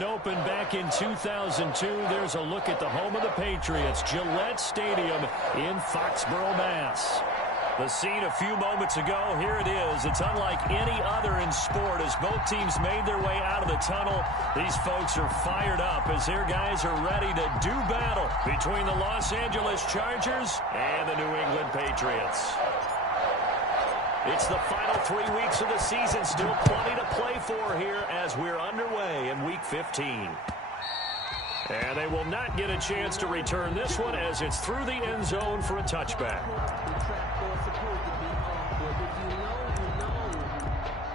Open back in 2002. There's a look at the home of the Patriots, Gillette Stadium in Foxborough, Mass. The scene a few moments ago, here it is. It's unlike any other in sport as both teams made their way out of the tunnel. These folks are fired up as their guys are ready to do battle between the Los Angeles Chargers and the New England Patriots. It's the final 3 weeks of the season. Still plenty to play for here as we're underway in Week 15. And they will not get a chance to return this one as it's through the end zone for a touchback.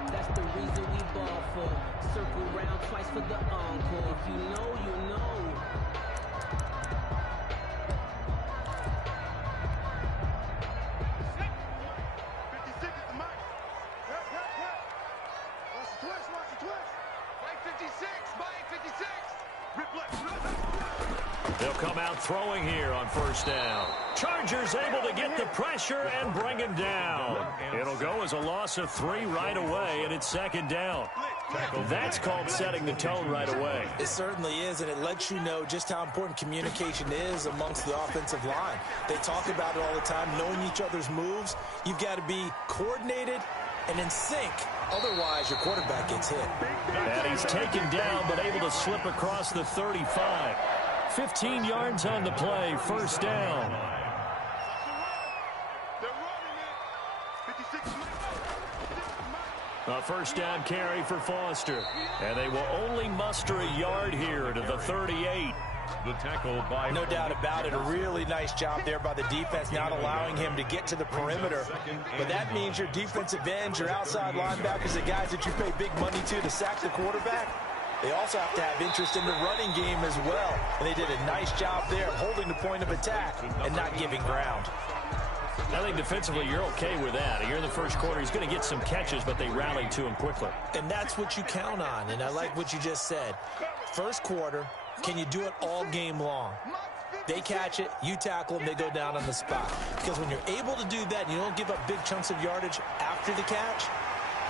That's the reason we ball for. Circle round twice for the encore. If you know, you know. They'll come out throwing here on first down. Chargers able to get the pressure and bring him down. It'll go as a loss of 3 right away, and it's second down. That's called setting the tone right away. It certainly is, and it lets you know just how important communication is amongst the offensive line. They talk about it all the time, knowing each other's moves. You've got to be coordinated and in sync. Otherwise, your quarterback gets hit. And he's taken down, but able to slip across the 35. 15 yards on the play, first down. A first down carry for Foster. And they will only muster a yard here to the 38. The tackle by... No doubt about it. A really nice job there by the defense, not allowing him to get to the perimeter. But that means your defensive ends, your outside linebackers, the guys that you pay big money to sack the quarterback, they also have to have interest in the running game as well. And they did a nice job there of holding the point of attack and not giving ground. I think defensively you're okay with that. Here in the first quarter, he's going to get some catches, but they rallied to him quickly. And that's what you count on, and I like what you just said. First quarter, can you do it all game long? They catch it, you tackle them, they go down on the spot. Because when you're able to do that, and you don't give up big chunks of yardage after the catch,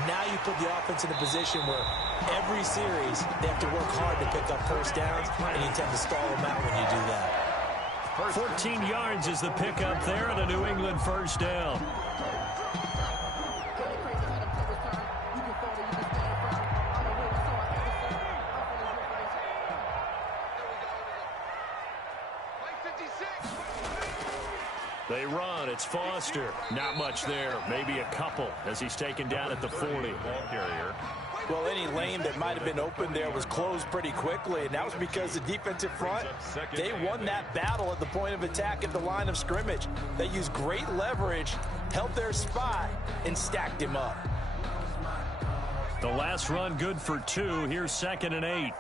now you put the offense in a position where every series they have to work hard to pick up first downs, and you tend to stall them out when you do that. 14 yards is the pickup there on a New England first down. They run. It's Foster. Not much there. Maybe a couple as he's taken down at the 40. Ball carrier. Well, any lane that might have been open there was closed pretty quickly, and that was because the defensive front, they won that battle at the point of attack at the line of scrimmage. They used great leverage, held their spot, and stacked him up. The last run good for 2. Here's 2nd and 8.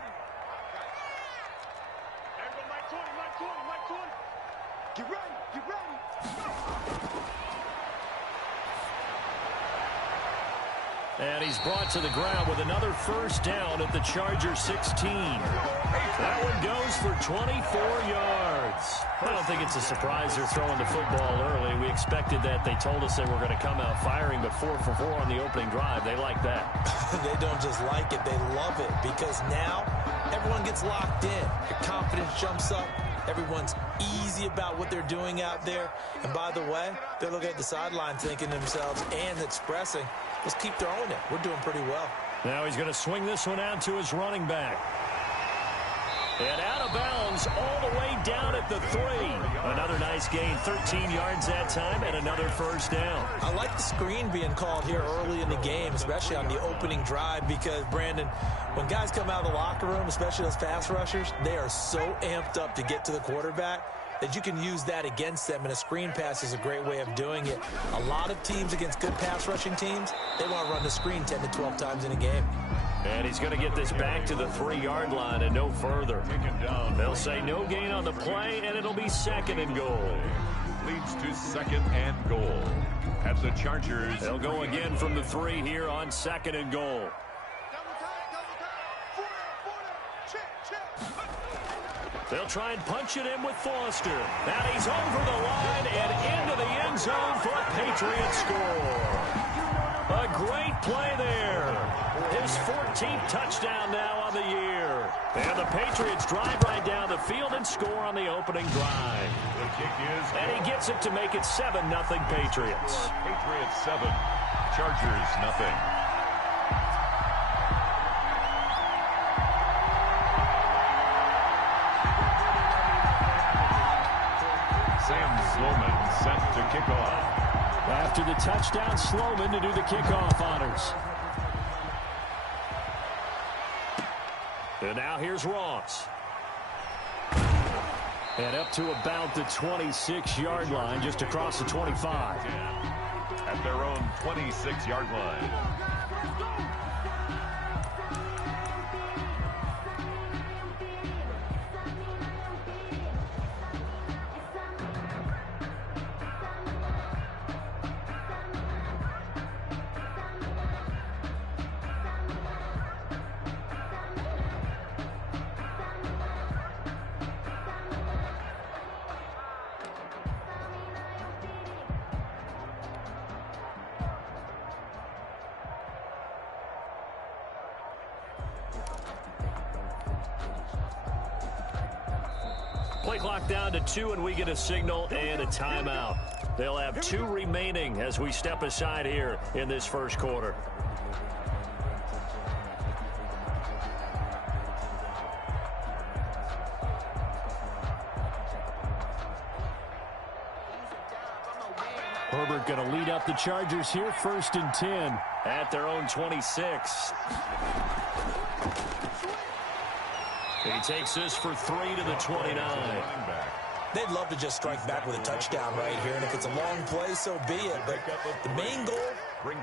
And he's brought to the ground with another first down at the Chargers 16. That one goes for 24 yards. I don't think it's a surprise they're throwing the football early. We expected that. They told us they were going to come out firing, but 4 for 4 on the opening drive. They like that. They don't just like it, they love it, because now everyone gets locked in. Your confidence jumps up. Everyone's easy about what they're doing out there. And by the way, they're looking at the sideline thinking to themselves and expressing, let's keep throwing it. We're doing pretty well. Now he's going to swing this one out to his running back. And out of bounds all the way down at the 3. Another nice gain, 13 yards that time, and another first down. I like the screen being called here early in the game, especially on the opening drive, because, Brandon, when guys come out of the locker room, especially those pass rushers, they are so amped up to get to the quarterback that you can use that against them, and a screen pass is a great way of doing it. A lot of teams against good pass rushing teams, they want to run the screen 10 to 12 times in a game. And he's going to get this back to the 3-yard line and no further. They'll say no gain on the play, and it'll be 2nd and goal. Leads to 2nd and goal. At the Chargers. They'll go again from the 3 here on 2nd and goal. They'll try and punch it in with Foster. And he's over the line and into the end zone for a Patriots score. A great play there. His 14th touchdown now on the year. And the Patriots drive right down the field and score on the opening drive. The kick is And he gets it to make it 7-0 Patriots. Patriots 7, Chargers nothing. Sam Sloman set to kick off. After the touchdown, Sloman to do the kickoff honors. And now here's Ross. And up to about the 26-yard line, just across the 25. At their own 26-yard line. Play clock down to 2, and we get a signal and a timeout. They'll have 2 remaining as we step aside here in this first quarter. Herbert going to lead up the Chargers here, 1st and 10 at their own 26. He takes this for 3 to the 29. They'd love to just strike back with a touchdown right here, and if it's a long play, so be it. But the main goal,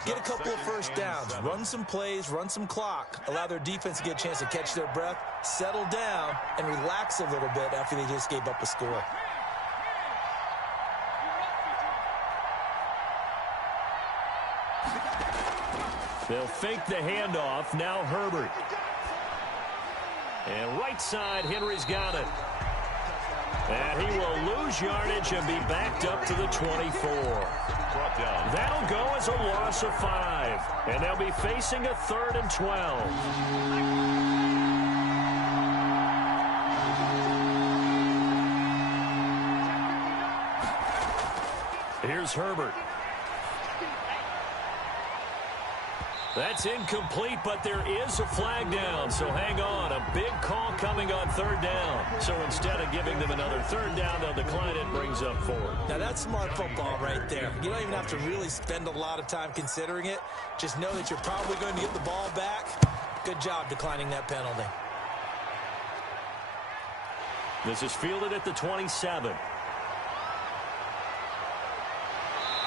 get a couple of first downs, run some plays, run some clock, allow their defense to get a chance to catch their breath, settle down, and relax a little bit after they just gave up a score. They'll fake the handoff. Now Herbert. And right side, Henry's got it. And he will lose yardage and be backed up to the 24. That'll go as a loss of 5. And they'll be facing a 3rd and 12. Here's Herbert. That's incomplete, but there is a flag down, so hang on. A big call coming on 3rd down. So instead of giving them another 3rd down, they'll decline it, brings up 4. Now, that's smart football right there. You don't even have to really spend a lot of time considering it. Just know that you're probably going to get the ball back. Good job declining that penalty. This is fielded at the 27.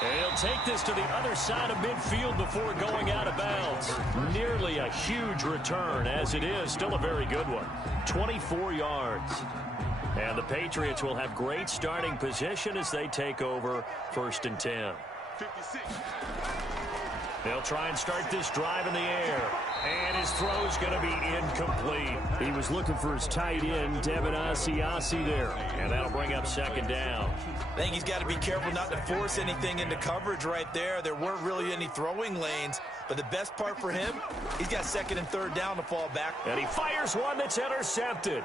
And he'll take this to the other side of midfield before going out of bounds. Nearly a huge return, as it is. Still a very good one. 24 yards. And the Patriots will have great starting position as they take over 1st and 10. 56. They'll try and start this drive in the air. And his throw's going to be incomplete. He was looking for his tight end, Devin Asiasi there. And that'll bring up 2nd down. I think he's got to be careful not to force anything into coverage right there. There weren't really any throwing lanes. But the best part for him, he's got 2nd and 3rd down to fall back. And he fires one that's intercepted.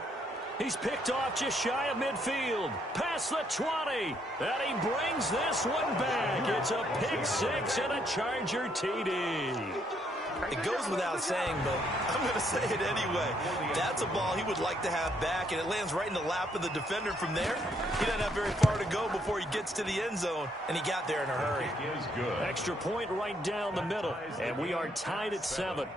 He's picked off just shy of midfield. Past the 20. And he brings this one back. It's a pick 6 and a Charger TD. It goes without saying, but I'm going to say it anyway. That's a ball he would like to have back, and it lands right in the lap of the defender from there. He doesn't have very far to go before he gets to the end zone, and he got there in a hurry. Is good. Extra point right down the middle, and we are tied at 7.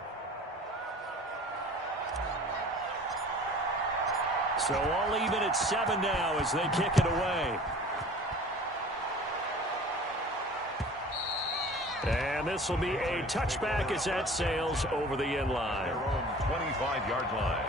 So all even at 7 now as they kick it away. And this will be a touchback as that sails over the end line. Their own 25-yard line.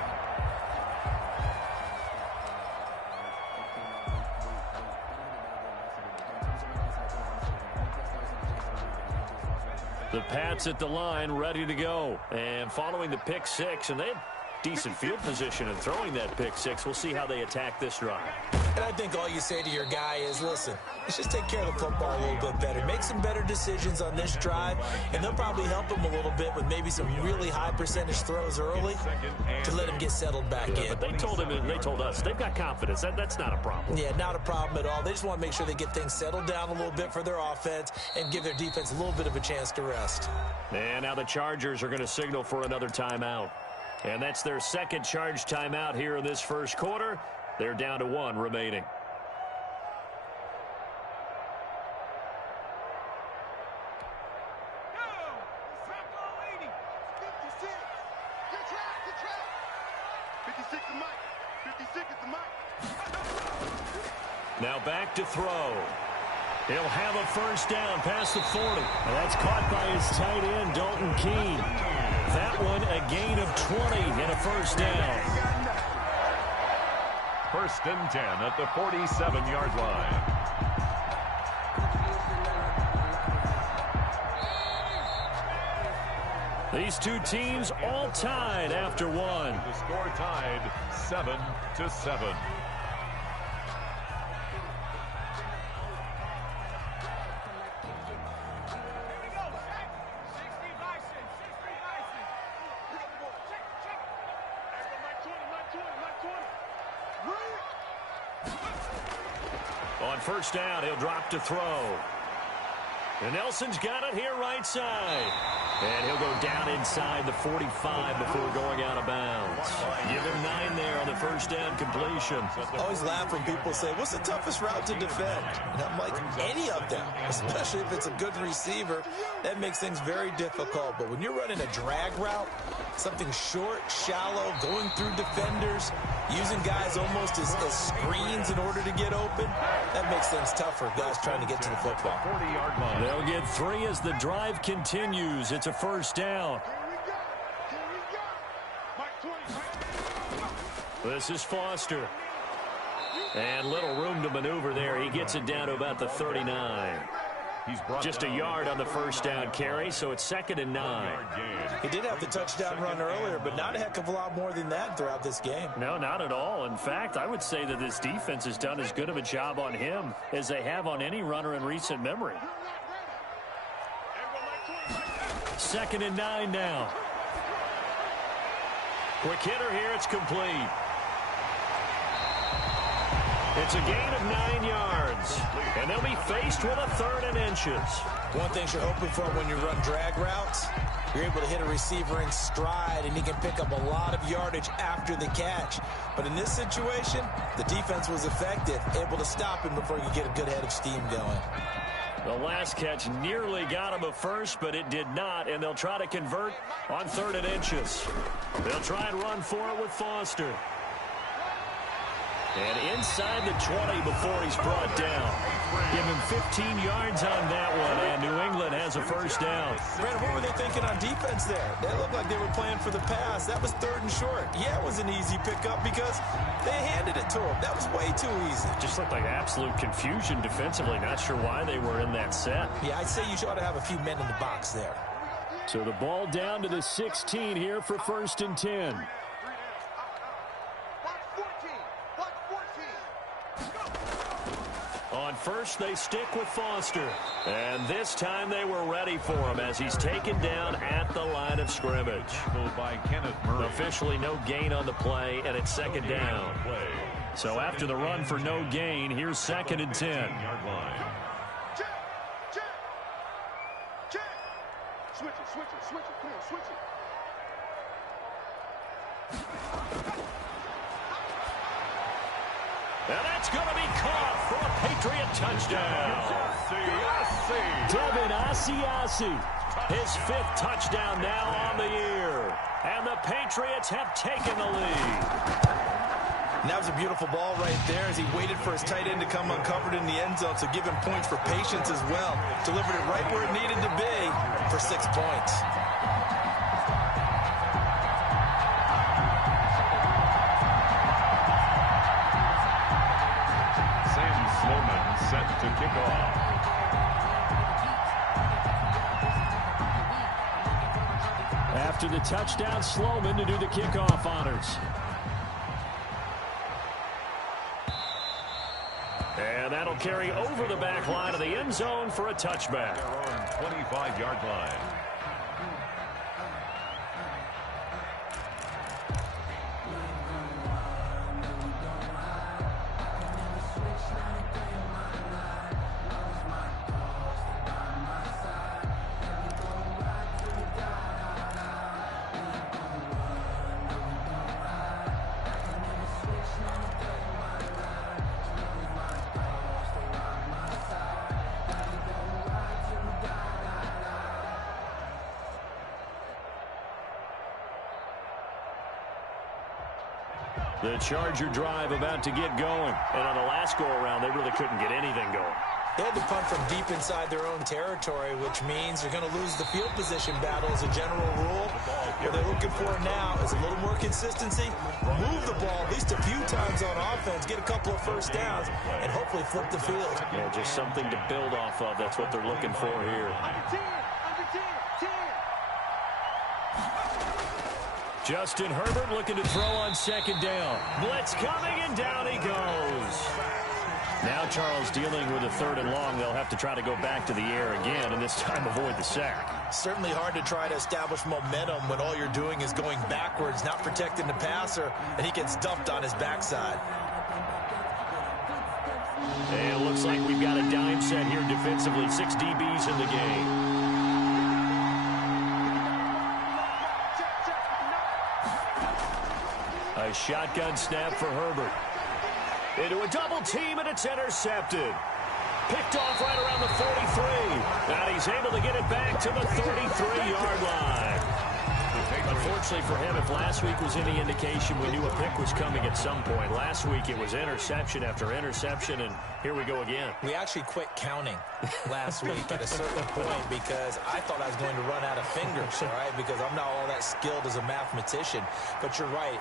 The Pats at the line ready to go. And following the pick 6, and they have decent field position in throwing that pick 6. We'll see how they attack this drive. And I think all you say to your guy is, listen, let's just take care of the football a little bit better. Make some better decisions on this drive, and they'll probably help him a little bit with maybe some really high percentage throws early to let him get settled back in. But they told him, and they told us, they've got confidence. That's not a problem. Yeah, not a problem at all. They just want to make sure they get things settled down a little bit for their offense and give their defense a little bit of a chance to rest. And now the Chargers are going to signal for another timeout. And that's their second charge timeout here in this first quarter. They're down to 1 remaining. Now back to throw. He'll have a first down past the 40. And that's caught by his tight end, Dalton Keene. That one a gain of 20 and a first down. First and 10 at the 47-yard line. These two teams all tied after one. The score tied 7-7. On first down, he'll drop to throw. And Nelson's got it here right side. And he'll go down inside the 45 before going out of bounds. Give him 9 there on the first down completion. I always laugh when people say, what's the toughest route to defend? And I'm like, any of them, especially if it's a good receiver. That makes things very difficult. But when you're running a drag route, something short, shallow, going through defenders, using guys almost as screens in order to get open, that makes things tougher, guys trying to get to the football. 40-yard line. They'll get 3 as the drive continues. It's a first down. This is Foster. And little room to maneuver there. He gets it down to about the 39. Just a yard on the first down carry, so it's 2nd and 9. He did have the touchdown run earlier, but not a heck of a lot more than that throughout this game. No, not at all. In fact, I would say that this defense has done as good of a job on him as they have on any runner in recent memory. 2nd and 9 now. Quick hitter here. It's complete. It's a gain of 9 yards. And they'll be faced with a 3rd and inches. One thing you're hoping for when you run drag routes, you're able to hit a receiver in stride, and he can pick up a lot of yardage after the catch. But in this situation, the defense was effective, able to stop him before he could get a good head of steam going. The last catch nearly got him a first, but it did not, and they'll try to convert on 3rd and inches. They'll try and run for it with Foster. And inside the 20 before he's brought down. Give him 15 yards on that one, and New England has a first down. Brandon, what were they thinking on defense there? They looked like they were playing for the pass. That was 3rd and short. Yeah, it was an easy pickup because they handed it to him. That was way too easy. Just looked like absolute confusion defensively. Not sure why they were in that set. Yeah, I'd say you ought to have a few men in the box there. So the ball down to the 16 here for 1st and 10. On first, they stick with Foster. And this time they were ready for him as he's taken down at the line of scrimmage. By Kenneth Murray. Officially no gain on the play, and it's 2nd down. So after the run for no gain, here's 2nd and 10. Yard line. Switch it. Come on, switch it. And that's going to be caught for a Patriot touchdown. Devin Asiasi, his 5th touchdown now on the year. And the Patriots have taken the lead. And that was a beautiful ball right there as he waited for his tight end to come uncovered in the end zone, so give him points for patience as well. Delivered it right where it needed to be for 6 points. Set to kick off. After the touchdown, Sloman to do the kickoff honors. And that'll carry over the back line of the end zone for a touchback. They're on 25-yard line. The Charger drive about to get going. And on the last go-around, they really couldn't get anything going. They had to punt from deep inside their own territory, which means they're going to lose the field position battle as a general rule. What they're looking for now is a little more consistency, move the ball at least a few times on offense, get a couple of first downs, and hopefully flip the field. Yeah, just something to build off of. That's what they're looking for here. Justin Herbert looking to throw on second down. Blitz coming, and down he goes. Now Charles dealing with a 3rd and long. They'll have to try to go back to the air again, and this time avoid the sack. Certainly hard to try to establish momentum when all you're doing is going backwards, not protecting the passer, and he gets dumped on his backside. And it looks like we've got a dime set here defensively. 6 DBs in the game. A shotgun snap for Herbert. Into a double team, and it's intercepted. Picked off right around the 43. And he's able to get it back to the 33-yard line. Unfortunately for him, if last week was any indication, we knew a pick was coming at some point. Last week it was interception after interception, and here we go again. We actually quit counting last week at a certain point because I thought I was going to run out of fingers, all right, because I'm not all that skilled as a mathematician. But you're right.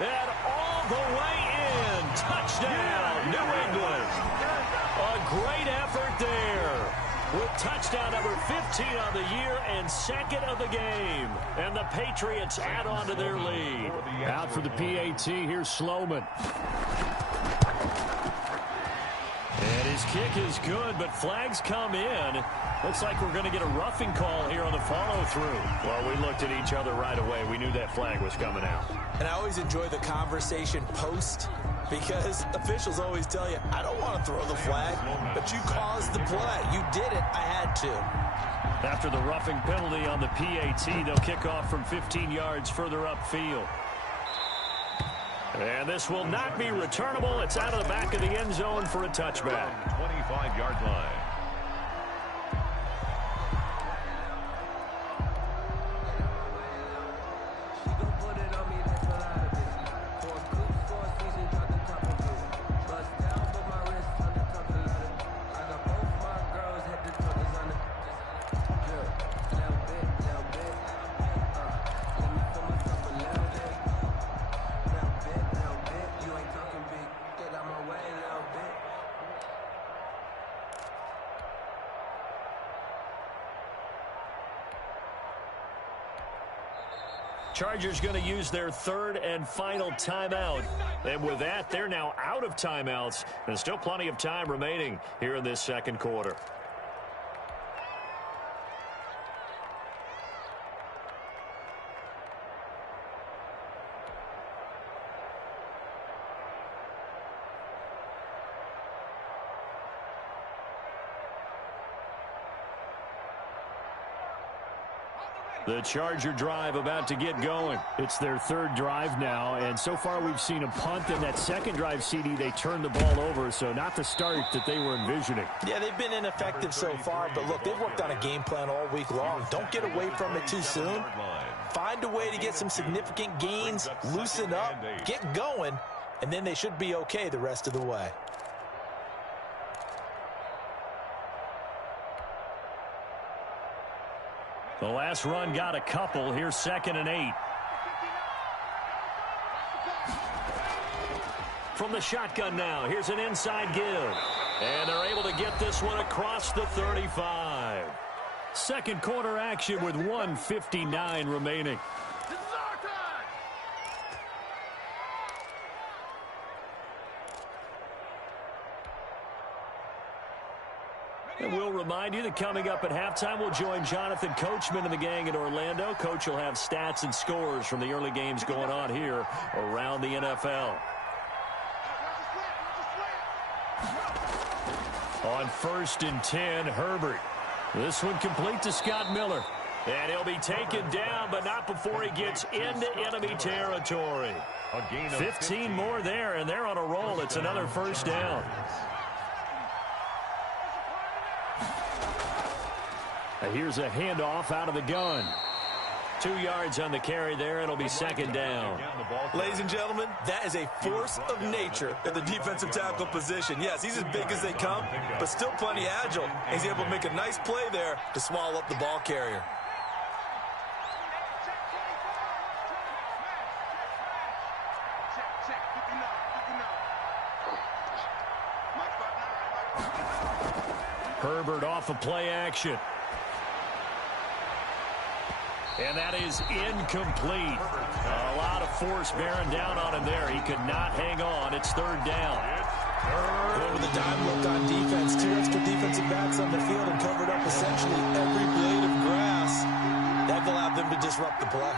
And all the way in. Touchdown, New England. A great effort there. With touchdown number 15 on the year and 2nd of the game. And the Patriots add on to their lead. Out for the PAT, here's Sloman. And his kick is good, but flags come in. Looks like we're going to get a roughing call here on the follow-through. Well, we looked at each other right away. We knew that flag was coming out. And I always enjoy the conversation post, because officials always tell you, I don't want to throw the flag, but you caused the play. You did it. I had to. After the roughing penalty on the PAT, they'll kick off from 15 yards further upfield. And this will not be returnable. It's out of the back of the end zone for a touchback. 25-yard line. Chargers going to use their 3rd and final timeout. And with that, they're now out of timeouts. And still plenty of time remaining here in this 2nd quarter. The Charger drive about to get going. It's their 3rd drive now, and so far we've seen a punt, and that 2nd drive, CD, they turned the ball over, so not the start that they were envisioning. Yeah, they've been ineffective so far, but look, they've worked on a game plan all week long. Don't get away from it too soon. Find a way to get some significant gains, loosen up, get going, and then they should be okay the rest of the way. The last run got a couple. Here's 2nd and 8. From the shotgun now, here's an inside give. And they're able to get this one across the 35. 2nd quarter action with 1:59 remaining. And we'll remind you that coming up at halftime, we'll join Jonathan Coachman and the gang in Orlando. Coach will have stats and scores from the early games going on here around the NFL. On 1st and 10, Herbert. This one complete to Scott Miller. And he'll be taken down, but not before he gets into enemy territory. 15 more there, and they're on a roll. It's another first down. Here's a handoff out of the gun. 2 yards on the carry there. It'll be second down. Ladies and gentlemen, that is a force of nature at the defensive tackle position. Yes, he's as big as they come, but still plenty agile. He's able to make a nice play there to swallow up the ball carrier. Herbert off of play action. And that is incomplete. A lot of force bearing down on him there. He could not hang on. It's third down. Going with a dime look on defense. 2 extra defensive backs on the field and covered up essentially every blade of grass. That allowed them to disrupt the play.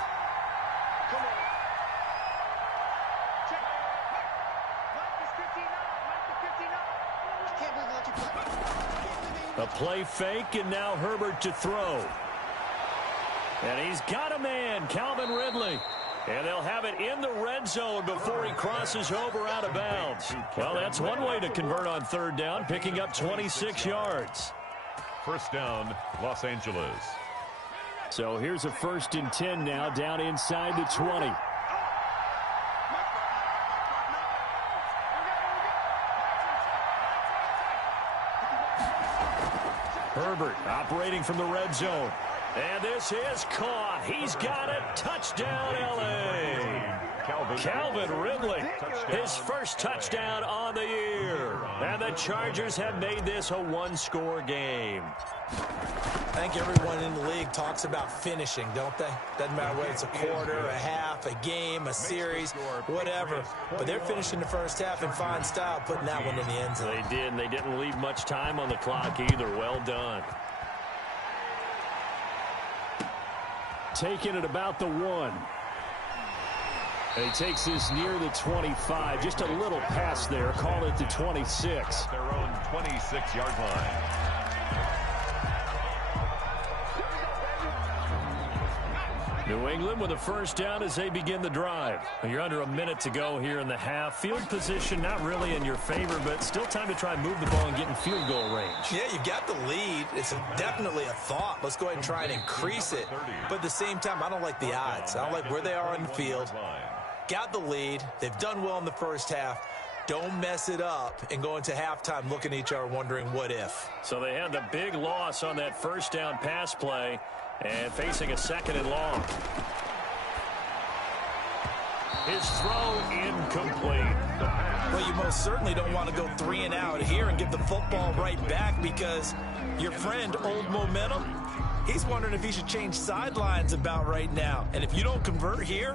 A play fake, and now Herbert to throw. And he's got a man, Calvin Ridley. And they'll have it in the red zone before he crosses over out of bounds. Well, that's one way to convert on third down, picking up 26 yards. First down, Los Angeles. So here's a 1st and 10 now, down inside the 20. Herbert operating from the red zone. And this is caught. He's got it. Touchdown, L.A. Calvin Ridley, his first touchdown on the year. And the Chargers have made this a one-score game. I think everyone in the league talks about finishing, don't they? Doesn't matter whether it's a quarter, a half, a game, a series, whatever. But they're finishing the first half in fine style, putting that one in the end zone. They did, and they didn't leave much time on the clock either. Well done. Taking it about the 1. And he takes this near the 25. Just a little pass there. Call it the 26. Their own 26-yard line. New England with a first down as they begin the drive. You're under a minute to go here in the half. Field position not really in your favor, but still time to try and move the ball and get in field goal range. Yeah, you've got the lead. It's definitely a thought. Let's go ahead and try and increase it. But at the same time, I don't like the odds. I don't like where they are on the field. Got the lead. They've done well in the first half. Don't mess it up and go into halftime looking at each other wondering what if. So they had the big loss on that first down pass play. And facing a 2nd and long. His throw incomplete. Well, you most certainly don't want to go 3 and out here and give the football right back because your friend, Old Momentum, he's wondering if he should change sidelines about right now. And if you don't convert here,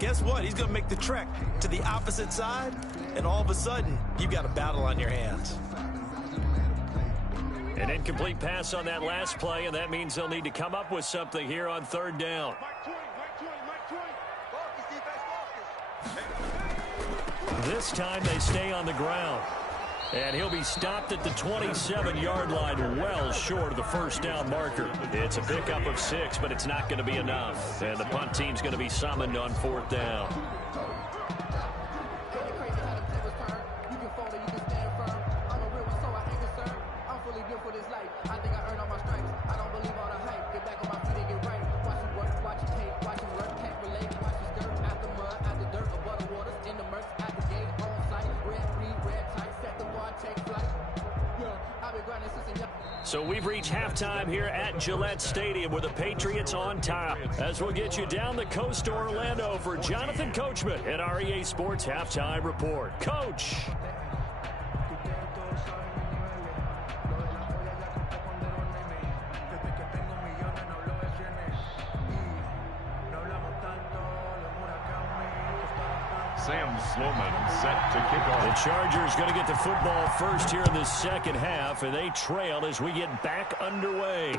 guess what? He's going to make the trek to the opposite side, and all of a sudden, you've got a battle on your hands. An incomplete pass on that last play, and that means they'll need to come up with something here on third down. This time they stay on the ground. And he'll be stopped at the 27-yard line, well short of the first down marker. It's a pickup of 6, but it's not going to be enough. And the punt team's going to be summoned on 4th down. So we've reached halftime here at Gillette Stadium with the Patriots on top. As we'll get you down the coast to Orlando for Jonathan Coachman at our EA Sports Halftime Report. Coach. Sam Sloman set to kick off. The Chargers going to get the football first here in the second half, and they trail as we get back underway.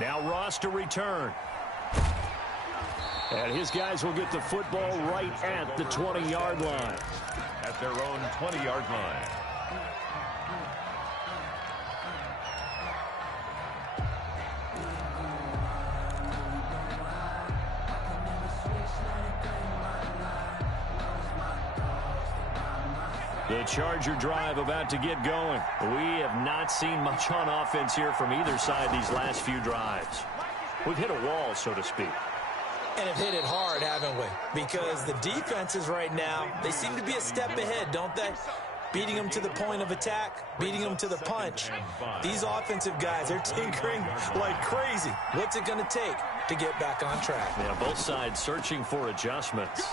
Now Ross to return. And his guys will get the football right at the 20-yard line. At their own 20-yard line. The Charger drive about to get going. We have not seen much on offense here from either side these last few drives. We've hit a wall, so to speak. And have hit it hard, haven't we? Because the defenses right now, they seem to be a step ahead, don't they? Beating them to the point of attack, beating them to the punch. These offensive guys are tinkering like crazy. What's it going to take to get back on track? Yeah, both sides searching for adjustments.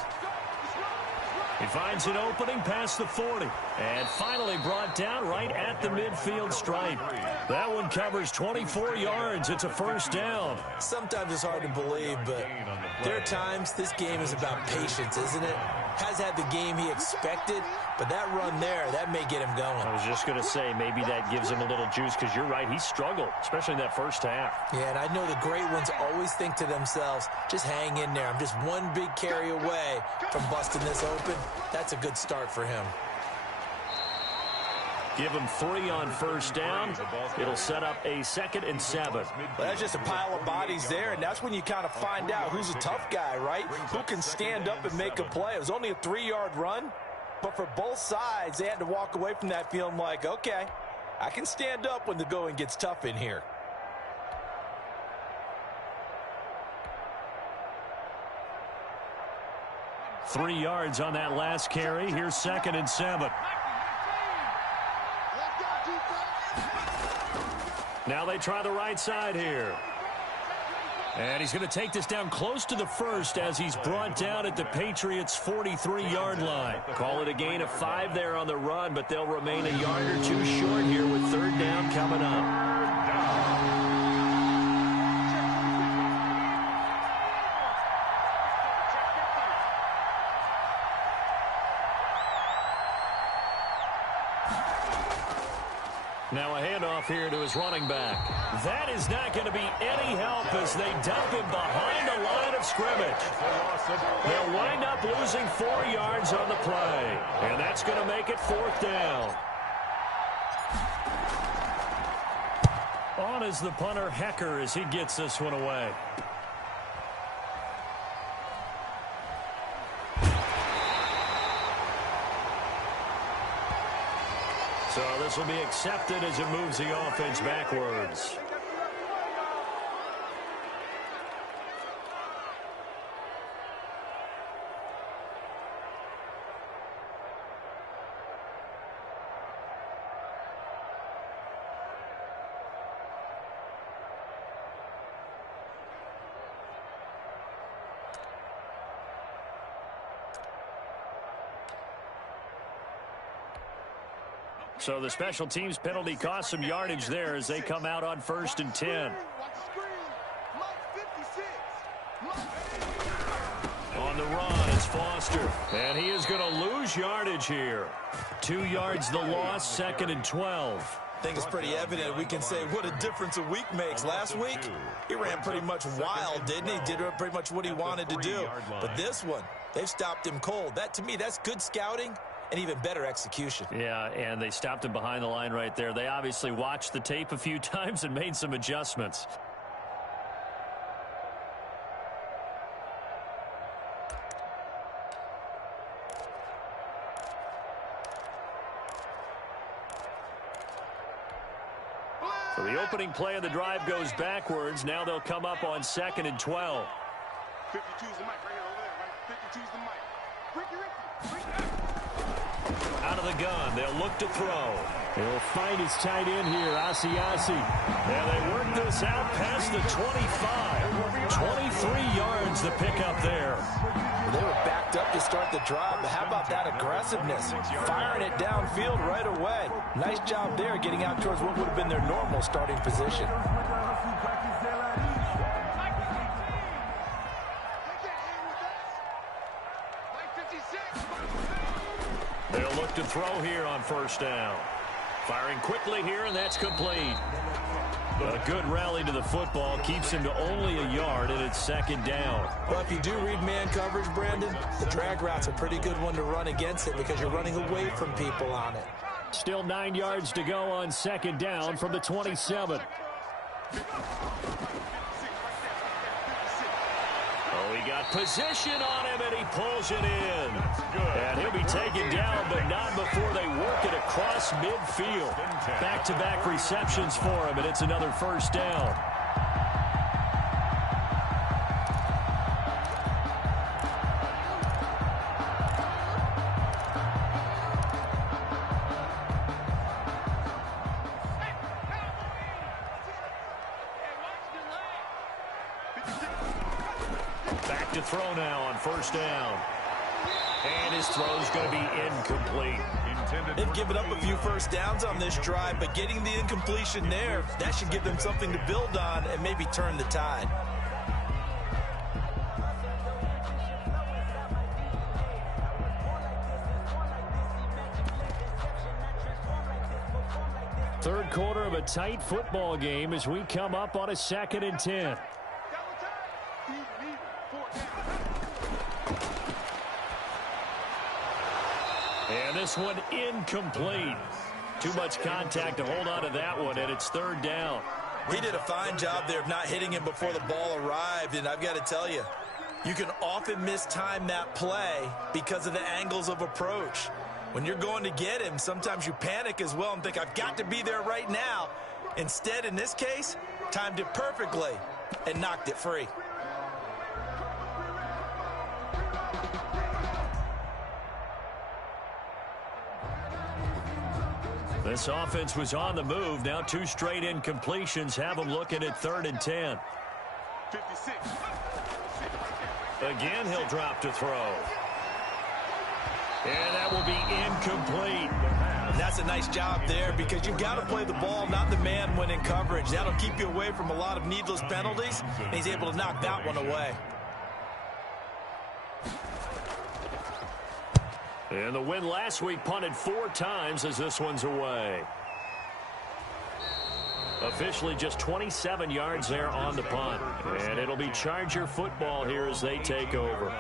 He finds an opening past the 40. And finally brought down right at the midfield stripe. That one covers 24 yards. It's a first down. Sometimes it's hard to believe, but there are times this game is about patience, isn't it? Has had the game he expected, but that run there, that may get him going. I was just going to say, maybe that gives him a little juice, because you're right, he struggled, especially in that first half. Yeah, and I know the great ones always think to themselves, just hang in there. I'm just one big carry away from busting this open. That's a good start for him. Give him 3 on first down. It'll set up a 2nd and 7. Well, that's just a pile of bodies there, and that's when you kind of find out who's a tough guy, right? Who can stand up and make a play. It was only a 3-yard run, but for both sides, they had to walk away from that feeling like, okay, I can stand up when the going gets tough in here. Three yards on that last carry. Here's 2nd and 7. Now they try the right side here. And he's going to take this down close to the first as he's brought down at the Patriots' 43-yard line. Call it a gain of 5 there on the run, but they'll remain a yard or 2 short here with 3rd down coming up. Now a handoff here to his running back. That is not going to be any help as they dump him behind the line of scrimmage. They'll wind up losing 4 yards on the play. And that's going to make it 4th down. On is the punter, Hecker, as he gets this one away. So this will be accepted as it moves the offense backwards. So the special teams penalty cost some yardage there as they come out on 1st and 10. On the run, it's Foster. And he is going to lose yardage here. 2 yards the loss, 2nd and 12. I think it's pretty evident. We can say what a difference a week makes. Last week, he ran pretty much wild, didn't he? Did pretty much what he wanted to do. But this one, they've stopped him cold. That, to me, that's good scouting and even better execution. Yeah, and they stopped him behind the line right there. They obviously watched the tape a few times and made some adjustments. So the opening play of the drive goes backwards. Now they'll come up on 2nd and 12. 52's the mic right here over there, right? 52's the mic. Ricky. Out of the gun, they'll look to throw. He'll find his tight end here, Asiasi. And they work this out past the 25. 23 yards the pickup there. They were backed up to start the drive, but how about that aggressiveness? Firing it downfield right away. Nice job there getting out towards what would have been their normal starting position. They'll look to throw here on first down. Firing quickly here, and that's complete. A good rally to the football keeps him to only a yard, and it's second down. Well, if you do read man coverage, Brandon, the drag route's a pretty good one to run against it because you're running away from people on it. Still 9 yards to go on second down from the 27. Oh, he got position on him, and he pulls it in. And he'll be taken down, but not before they work it across midfield. Back-to-back receptions for him, and it's another first down. Back to throw now on first down. And his throw's going to be incomplete. They've given up a few first downs on this drive, but getting the incompletion there, that should give them something to build on and maybe turn the tide. Third quarter of a tight football game as we come up on a 2nd and 10. And this one incomplete. Too much contact to hold on to that one, and it's third down. He did a fine job there of not hitting him before the ball arrived, and I've got to tell you, you can often mistime that play because of the angles of approach. When you're going to get him, sometimes you panic as well and think, I've got to be there right now. Instead, in this case, timed it perfectly and knocked it free. This offense was on the move. Now 2 straight incompletions have them looking at 3rd and 10. 56. Again, he'll drop to throw. And that will be incomplete. That's a nice job there because you've got to play the ball, not the man when in coverage. That'll keep you away from a lot of needless penalties, and he's able to knock that one away. And the win last week punted 4 times as this one's away. Officially just 27 yards there on the punt. And it'll be Charger football here as they take over.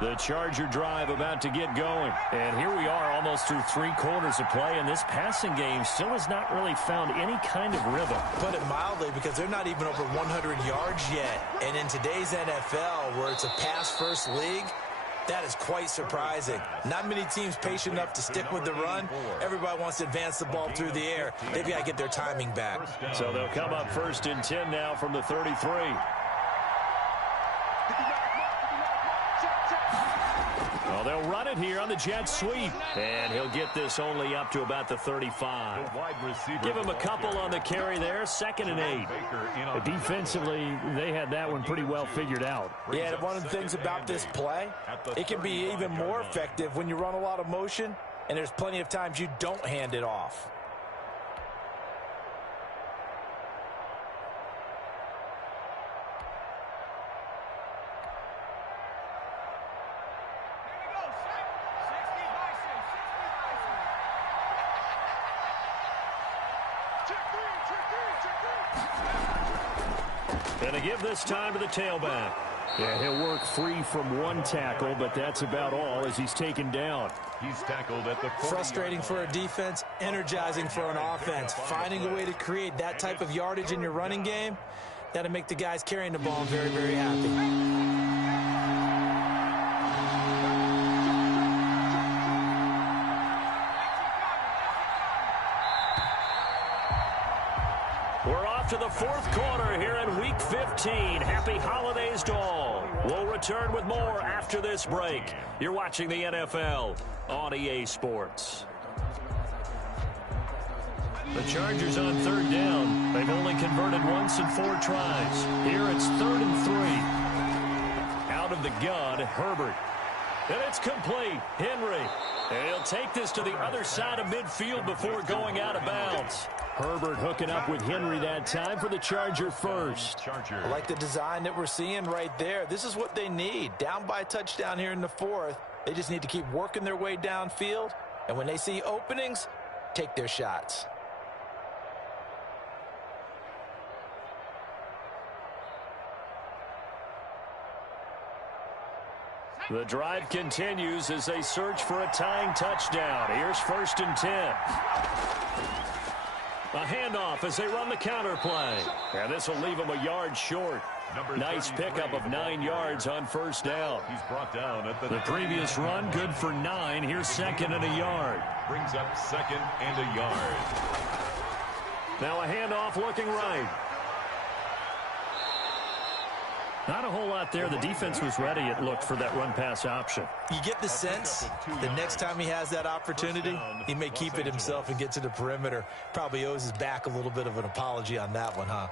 The Charger drive about to get going. And here we are almost through 3 quarters of play, and this passing game still has not really found any kind of rhythm. Put it mildly, because they're not even over 100 yards yet. And in today's NFL, where it's a pass-first league, that is quite surprising. Not many teams patient enough to stick with the run. Everybody wants to advance the ball through the air. They've got to get their timing back. So they'll come up 1st and 10 now from the 33. Well, they'll run it here on the jet sweep. And he'll get this only up to about the 35. Give him a couple on the carry there. 2nd and 8. But defensively, they had that one pretty well figured out. Yeah, and one of the things about this play, it can be even more effective when you run a lot of motion, and there's plenty of times you don't hand it off. And to give this time to the tailback. Yeah, he'll work free from 1 tackle, but that's about all as he's taken down. He's tackled at the 40-yard Frustrating for a defense, energizing for an offense. Finding a way to create that type of yardage in your running game, that'll make the guys carrying the ball very, very happy. To the 4th quarter here in Week 15. Happy holidays to all. We'll return with more after this break. You're watching the NFL on EA Sports. The Chargers on 3rd down. They've only converted once in 4 tries. Here it's 3rd and 3. Out out of the gun, Herbert. And it's complete. Henry. And he'll take this to the other side of midfield before going out of bounds. Herbert hooking up with Henry that time for the Charger first. I like the design that we're seeing right there. This is what they need. Down by a touchdown here in the fourth. They just need to keep working their way downfield. And when they see openings, take their shots. The drive continues as they search for a tying touchdown. Here's 1st and 10. A handoff as they run the counter play. And this will leave them a yard short. Nice pickup of 9 yards on 1st down. He's brought down at The previous run, good for 9. Here's 2nd and a yard. brings up 2nd and a yard. Now a handoff looking right. Not a whole lot there. The defense was ready, it looked, for that run-pass option. You get the sense the next time he has that opportunity, he may keep it himself and get to the perimeter. Probably owes his back a little bit of an apology on that one, huh?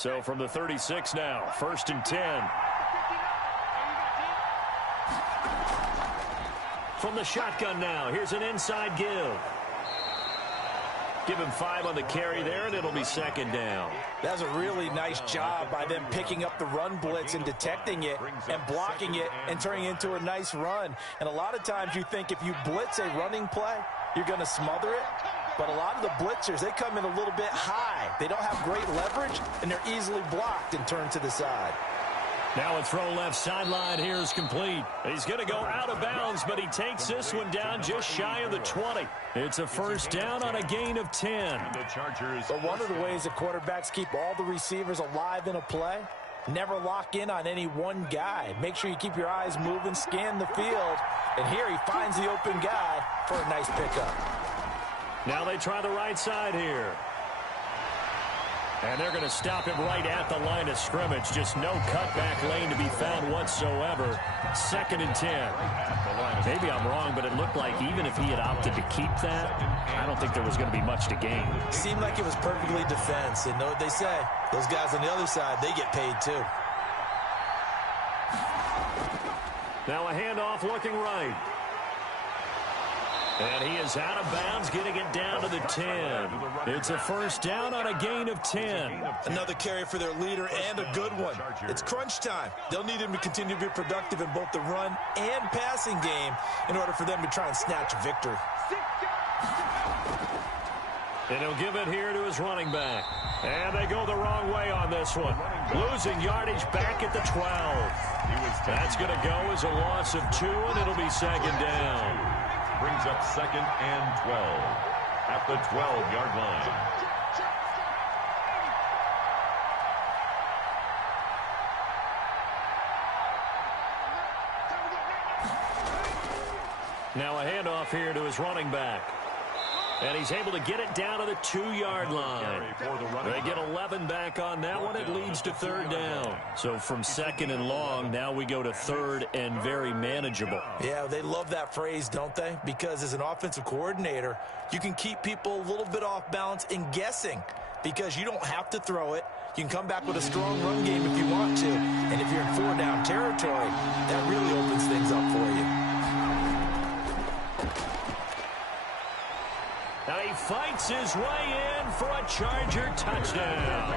So from the 36 now, 1st and 10. From the shotgun now, here's an inside give. Give him 5 on the carry there, and it'll be 2nd down. That's a really nice job by them picking up the run blitz and detecting it and blocking it and turning it into a nice run. And a lot of times you think if you blitz a running play, you're going to smother it. But a lot of the blitzers, they come in a little bit high. They don't have great leverage, and they're easily blocked and turned to the side. Now a throw left sideline here is complete. He's going to go out of bounds, but he takes this one down just shy of the 20. It's a 1st down on a gain of 10. The Chargers. But one of the ways that quarterbacks keep all the receivers alive in a play, never lock in on any one guy. Make sure you keep your eyes moving, scan the field, and here he finds the open guy for a nice pickup. Now they try the right side here. And they're going to stop him right at the line of scrimmage. Just no cutback lane to be found whatsoever. 2nd and 10. Maybe I'm wrong, but it looked like even if he had opted to keep that, I don't think there was going to be much to gain. Seemed like it was perfectly defense. And know what they say? Those guys on the other side, they get paid too. Now a handoff looking right. And he is out of bounds, getting it down to the 10. It's a 1st down on a gain of 10. Another carry for their leader and a good one. It's crunch time. They'll need him to continue to be productive in both the run and passing game in order for them to try and snatch a victory. And he'll give it here to his running back. And they go the wrong way on this one. Losing yardage back at the 12. That's going to go as a loss of 2, and it'll be 2nd down. Brings up 2nd and 12 at the 12-yard line. Now a handoff here to his running back. And he's able to get it down to the 2-yard line. They get 11 back on that one. It leads to 3rd down. So from 2nd and long, now we go to 3rd and very manageable. Yeah, they love that phrase, don't they? Because as an offensive coordinator, you can keep people a little bit off balance and guessing because you don't have to throw it. You can come back with a strong run game if you want to. And if you're in 4-down territory, that really opens things up for you. Now he fights his way in for a Charger touchdown.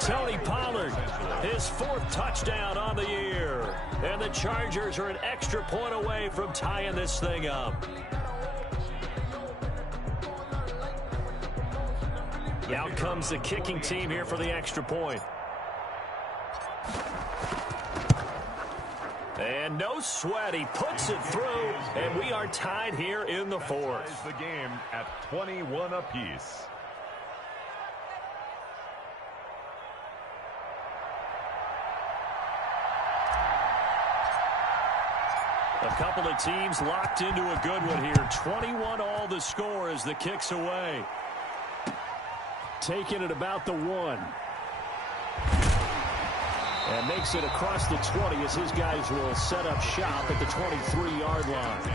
Tony Pollard, his 4th touchdown on the year. And the Chargers are an extra point away from tying this thing up. Out comes the kicking team here for the extra point. And no sweat, he puts it through, and we are tied here in the 4th. Ties the game at 21 apiece. A couple of teams locked into a good one here. 21-all the score as the kick's away. Taking it about the 1. And makes it across the 20 as his guys will set up shop at the 23-yard line.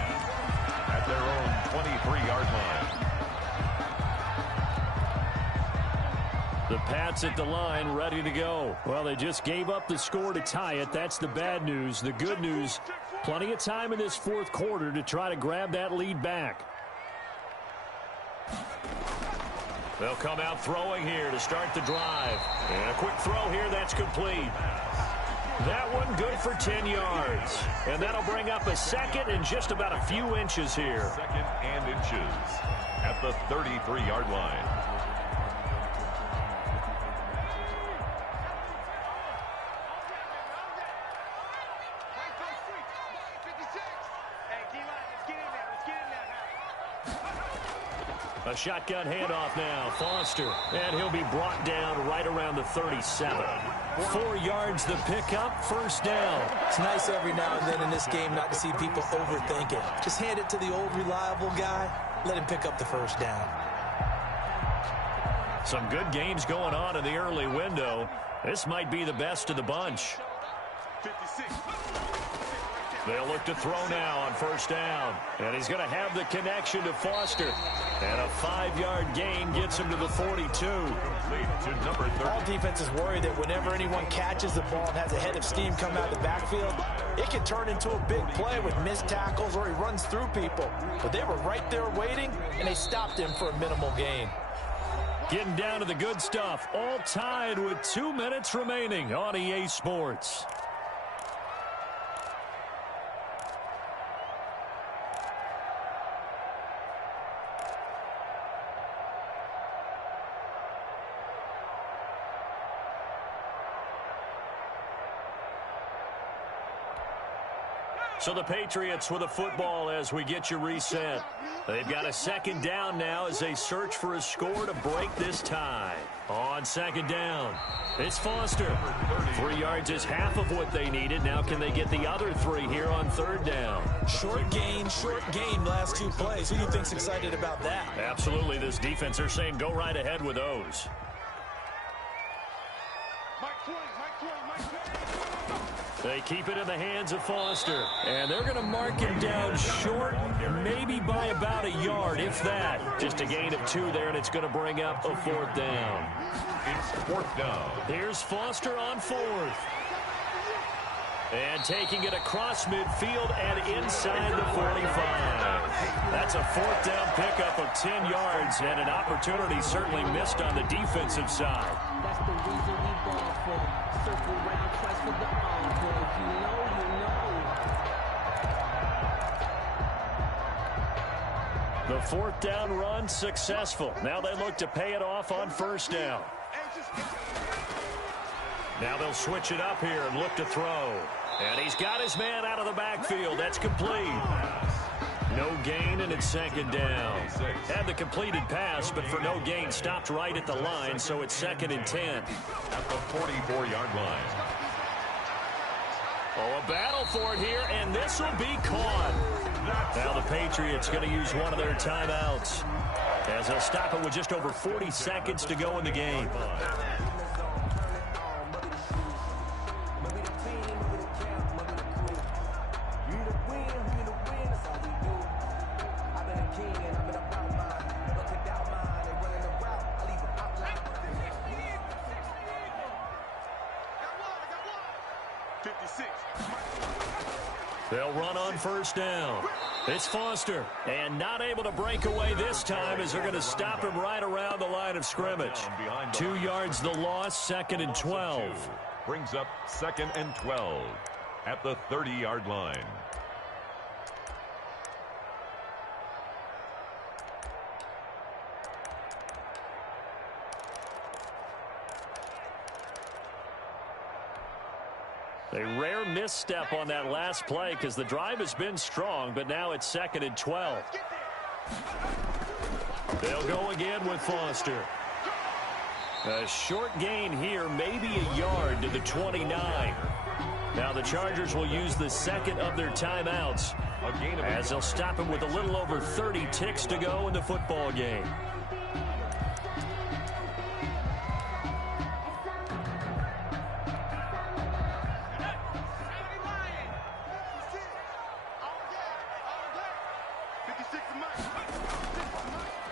At their own 23-yard line. The Pats at the line, ready to go. Well, they just gave up the score to tie it. That's the bad news. The good news, plenty of time in this fourth quarter to try to grab that lead back. They'll come out throwing here to start the drive. And a quick throw here, that's complete. That one good for 10 yards. And that'll bring up a second and just about a few inches here. Second and inches at the 33-yard line. A shotgun handoff now. Foster. And he'll be brought down right around the 37. 4 yards the pickup. First down. It's nice every now and then in this game not to see people overthink it. Just hand it to the old reliable guy. Let him pick up the first down. Some good games going on in the early window. This might be the best of the bunch. 56. They'll look to throw now on first down. And he's going to have the connection to Foster. And a 5-yard gain gets him to the 42. To number 30. All defenses worry that whenever anyone catches the ball and has a head of steam come out of the backfield, it can turn into a big play with missed tackles or he runs through people. But they were right there waiting, and they stopped him for a minimal gain. Getting down to the good stuff. All tied with 2 minutes remaining on EA Sports. So the Patriots with a football as we get you reset. They've got a second down now as they search for a score to break this tie. On second down, it's Foster. 3 yards is half of what they needed. Now can they get the other 3 here on third down? Short gain, last 2 plays. Who do you think's excited about that? Absolutely. This defense, they're saying go right ahead with those. They keep it in the hands of Foster. And they're going to mark him down short, maybe by about a yard, if that. Just a gain of 2 there, and it's going to bring up a fourth down. It's fourth down. Here's Foster on fourth. And taking it across midfield and inside the 45. That's a fourth down pickup of 10 yards, and an opportunity certainly missed on the defensive side. That's the reason we ball for. Circle round twice for the encore. If you know, you know. The fourth down run successful. Now they look to pay it off on first down. Now they'll switch it up here and look to throw. And he's got his man out of the backfield. That's complete. No gain, and it's second down. Had the completed pass, but for no gain, stopped right at the line, so it's second and 10. At the 44-yard line. Oh, a battle for it here, and this will be caught. Now the Patriots going to use one of their timeouts as they'll stop it with just over 40 seconds to go in the game. They'll run on first down. It's Foster, and not able to break away this time as they're going to stop him right around the line of scrimmage. 2 yards the loss, second and 12. Brings up second and 12 at the 30-yard line. A rare misstep on that last play because the drive has been strong, but now it's second and 12. They'll go again with Foster. A short gain here, maybe a yard to the 29. Now the Chargers will use the second of their timeouts as they'll stop him with a little over 30 ticks to go in the football game.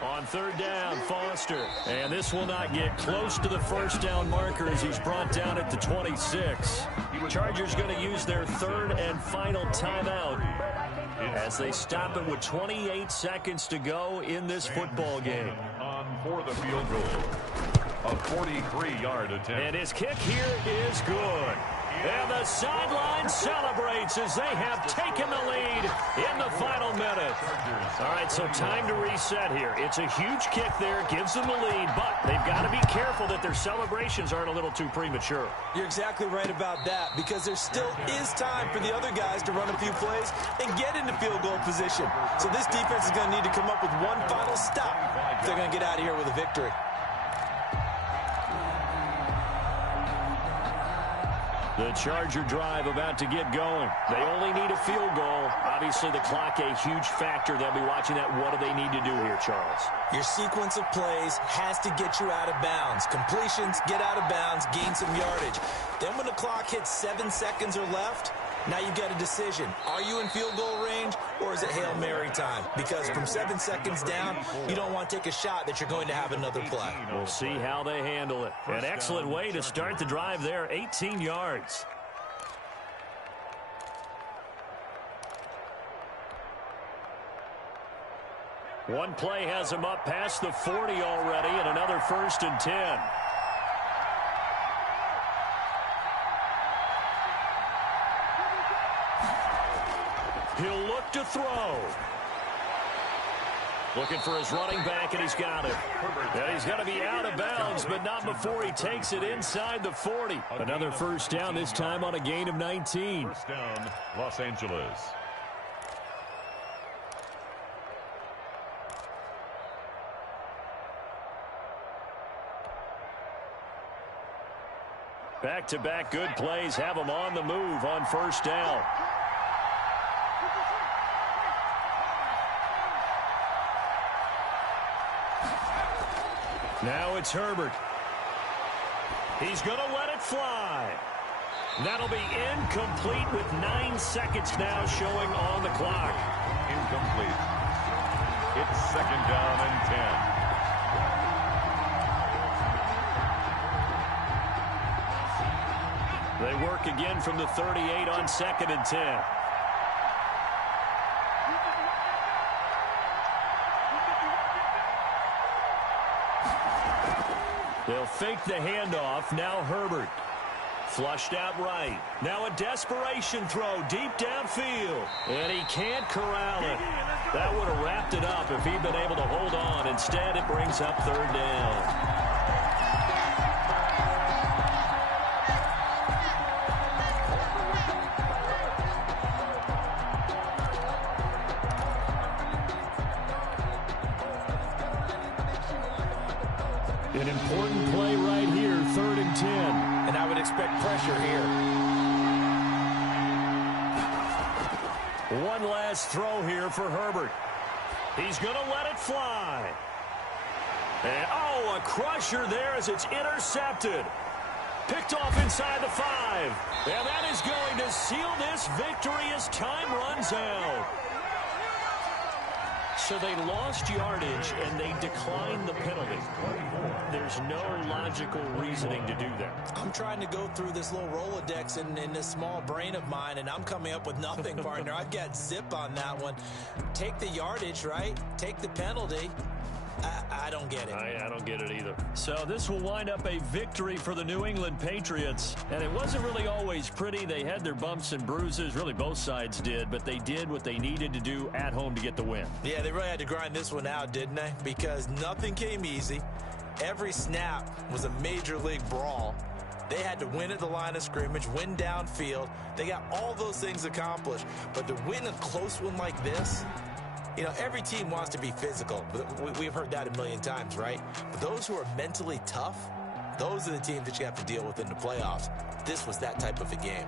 On third down, Foster. And this will not get close to the first down marker as he's brought down at the 26. Chargers going to use their third and final timeout as they stop him with 28 seconds to go in this football game. On for the field goal. A 43-yard attempt. And his kick here is good. And the sideline celebrates as they have taken the lead in the final minute. All right, so time to reset here. It's a huge kick there, gives them the lead, but they've got to be careful that their celebrations aren't a little too premature. You're exactly right about that, because there still is time for the other guys to run a few plays and get into field goal position. So this defense is going to need to come up with one final stop if they're going to get out of here with a victory. The Charger drive about to get going. They only need a field goal. Obviously, the clock a huge factor. They'll be watching that. What do they need to do here, Charles? Your sequence of plays has to get you out of bounds. Completions, get out of bounds, gain some yardage. Then when the clock hits 7 seconds or left, now you've got a decision. Are you in field goal range, or is it Hail Mary time? Because from 7 seconds down, you don't want to take a shot that you're going to have another play. We'll see how they handle it. An excellent way to start the drive there, 18 yards. One play has him up past the 40 already, and another 1st and 10. He'll look to throw. Looking for his running back, and he's got it. And he's got to be out of bounds, but not before he takes it inside the 40. Another first down, this time on a gain of 19. First down, Los Angeles. Back-to-back good plays have him on the move on first down. Now it's Herbert. He's going to let it fly. That'll be incomplete with 9 seconds now showing on the clock. Incomplete. It's 2nd down and 10. They work again from the 38 on 2nd and 10. They'll fake the handoff. Now Herbert. Flushed out right. Now a desperation throw deep downfield. And he can't corral it. That would have wrapped it up if he'd been able to hold on. Instead, it brings up 3rd down. An important play right here, 3rd and 10. And I would expect pressure here. One last throw here for Herbert. He's going to let it fly. And, oh, a crusher there as it's intercepted. Picked off inside the 5. And that is going to seal this victory as time runs out. So they lost yardage, and they declined the penalty. There's no logical reasoning to do that. I'm trying to go through this little Rolodex in this small brain of mine, and I'm coming up with nothing, partner. I've got zip on that one. Take the yardage, right? Take the penalty. I don't get it. I don't get it either. So this will wind up a victory for the New England Patriots. And it wasn't really always pretty. They had their bumps and bruises. Really, both sides did. But they did what they needed to do at home to get the win. Yeah, they really had to grind this one out, didn't they? Because nothing came easy. Every snap was a major league brawl. They had to win at the line of scrimmage, win downfield. They got all those things accomplished. But to win a close one like this, you know, every team wants to be physical. We've heard that a million times, right? But those who are mentally tough, those are the teams that you have to deal with in the playoffs. This was that type of a game.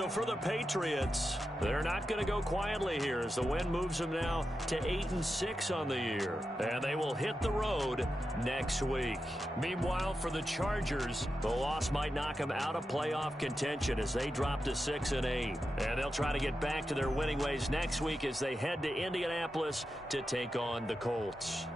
So for the Patriots, they're not going to go quietly here as the win moves them now to 8-6 on the year. And they will hit the road next week. Meanwhile, for the Chargers, the loss might knock them out of playoff contention as they drop to 6-8. And they'll try to get back to their winning ways next week as they head to Indianapolis to take on the Colts.